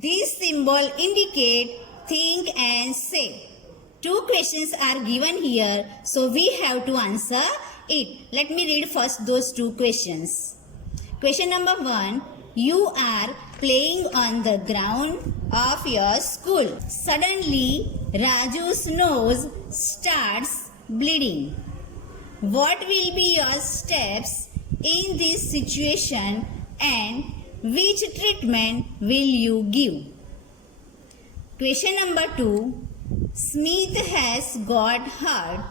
These symbols indicate think and say. Two questions are given here, so we have to answer it. Let me read first those two questions. Question number 1. You are playing on the ground of your school. Suddenly, Raju's nose starts bleeding. What will be your steps in this situation and which treatment will you give? Question number 2. Smith has got hurt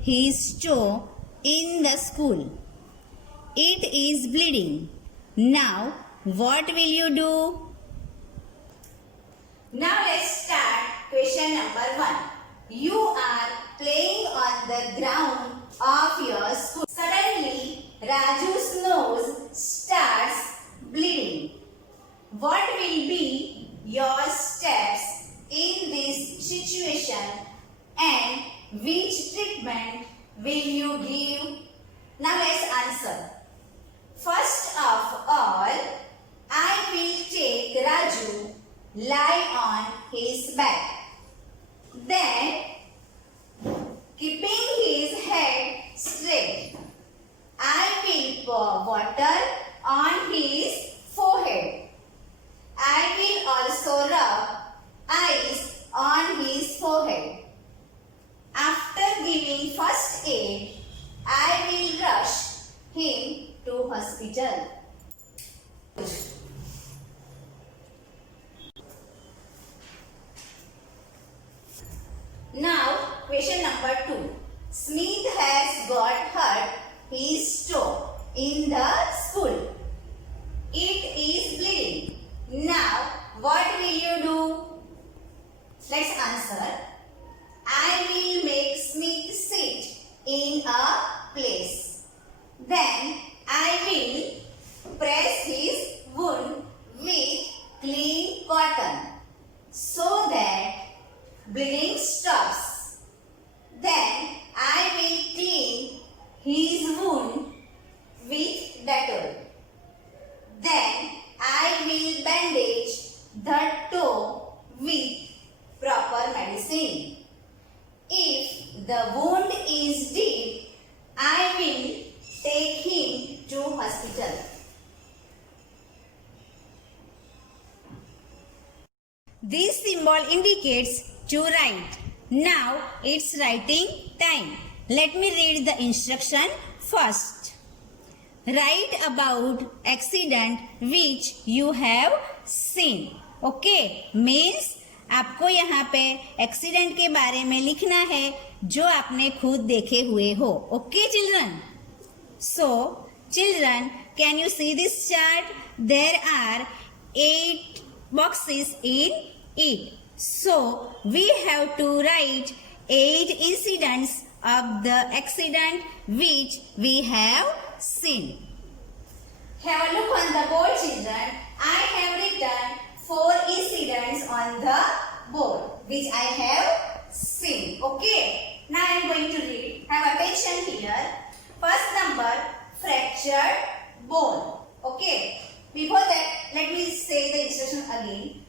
his toe in the school. It is bleeding. Now, what will you do? Now let's start question number 1. You are playing on the ground of your school. Suddenly, Raju's nose starts bleeding. What will be your steps in this situation and which treatment will you give? Now let's answer. First of all, I will take Raju, lie on his back. Then, keeping his head straight, I will pour water on his forehead. I will also rub ice on his forehead. After giving first aid, I will rush him to hospital. Now, question number 2. Smith has got hurt his toe in the school. It is bleeding. Now, what will you do? Let's answer. I will make Smith sit in a place. Then, I will press his wound with clean cotton so that bleeding stops. Then I will clean his wound with Dettol. Then I will bandage the toe with proper medicine. If the wound is deep, I will take him to hospital. This symbol indicates to write. Now it's writing time. Let me read the instruction first. Write about accident which you have seen. Okay, means आपको यहाँ पे accident के बारे में लिखना है जो आपने खुद देखे हुए हो. Okay, children? So, children, can you see this chart? There are 8 boxes in it. So, we have to write 8 incidents of the accident which we have seen. Have a look on the board, children. I have written 4 incidents on the board which I have seen. Okay. Now I am going to read. Have attention here. First number, fractured bone. Okay. Before that, let me say the instruction again.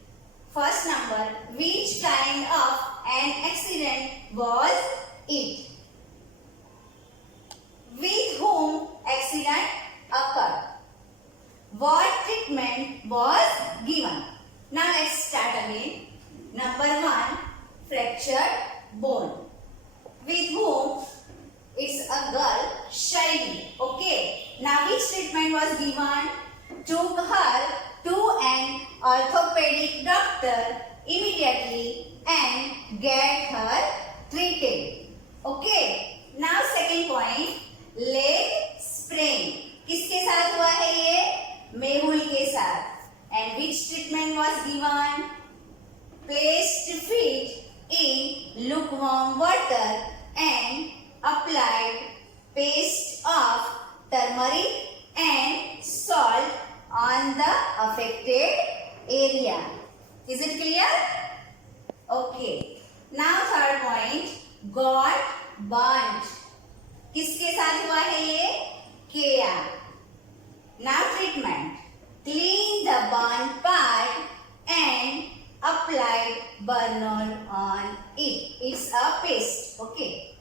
First number, which kind of an accident was it? With whom accident occurred? What treatment was given? Now let's start again. Number 1, fractured bone. With whom? It's a girl, Shaili. Okay. Now which treatment was given? Took her to an orthopedic doctor immediately and get her treated. Okay. Now second point, leg sprain. किसके साथ हुआ है ये? मेहुल के साथ. And which treatment was given? Placed feet in lukewarm water and applied paste of turmeric and salt on the affected area. Is it clear? Okay. Now third point, got burnt. किसके साथ हुआ है ये? केया. Now treatment. Clean the burnt part and applied burn-on on it. It's a paste. Okay.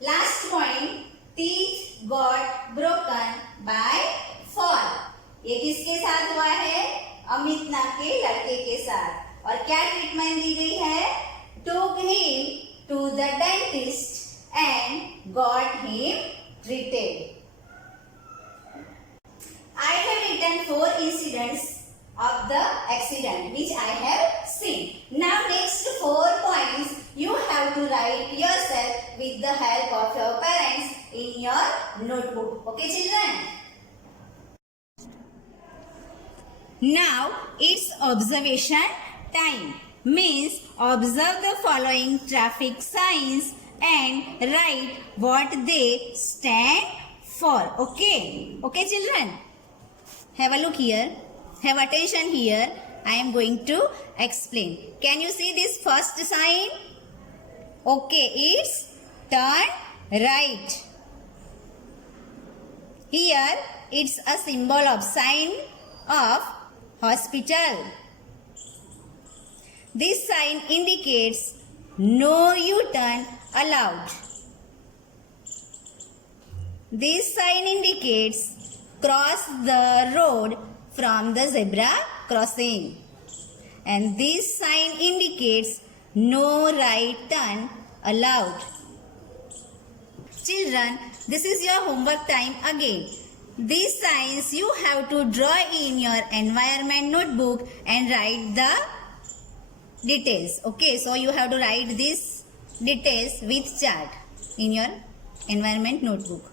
Last point, teeth got broken by fall. ये किसके साथ हुआ है? अमित नाम के लड़के के साथ. और क्या ट्रीटमेंट दी गई है? Took him to the dentist and got him treated. I have written 4 incidents of the accident which I have seen. Now next 4 points you have to write yourself with the help of your parents in your notebook. Okay children? Now it's observation time. Means observe the following traffic signs and write what they stand for. Okay? Okay children? Have a look here. Have attention here. I am going to explain. Can you see this first sign? Okay, it's turn right. Here it's a symbol of sign of hospital. This sign indicates no U-turn allowed. This sign indicates cross the road from the zebra crossing. And this sign indicates no right turn allowed. Children, this is your homework time again. These signs you have to draw in your environment notebook and write the details. Okay, so you have to write these details with chart in your environment notebook.